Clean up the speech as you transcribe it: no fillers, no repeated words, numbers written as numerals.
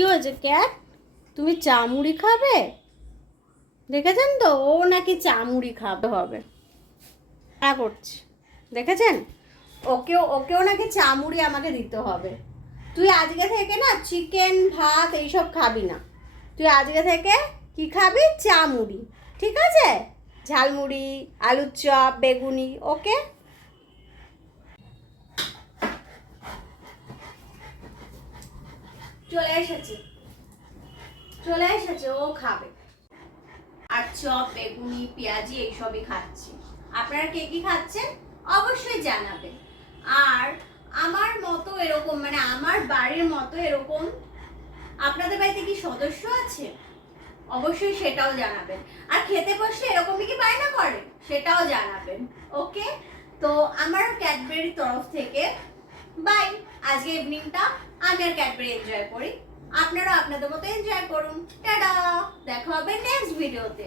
কি হয়েছে ক্যাট? তুমি চা মুড়ি খাবে? দেখেছেন তো, ও নাকি চা মুড়ি খাবে হবে করছে, দেখেছেন? ওকেও নাকি চা মুড়ি আমাকে দিতে হবে। তুই আজকে থেকে না চিকেন ভাত এইসব খাবি না, তুই আজকে থেকে কি খাবি? চা মুড়ি, ঠিক আছে? ঝালমুড়ি, আলুর চপ, বেগুনি, ওকে? চলে এসেছে, ও খাবে। আর চপ, বেগুনি, পেঁয়াজি এইসবই খাচ্ছি। আপনারা কে কি খাচ্ছেন অবশ্যই জানাবেন। আর আমার মতো এরকম, মানে আমার বাড়ির মতো এরকম আপনাদের বাড়িতে কি সদস্য আছে অবশ্যই সেটাও জানাবেন। আর খেতে বসলে এরকমই কি বায়না করে সেটাও জানাবেন, ওকে? তো আমার ক্যাডবেরির তরফ থেকে বাই। আজকে ইভিনিংটা আমি আর ক্যাডবেরি এনজয় করি, আপনারা আপনাদের মতো এনজয় করুন। টাটা, দেখা হবে নেক্সট ভিডিওতে।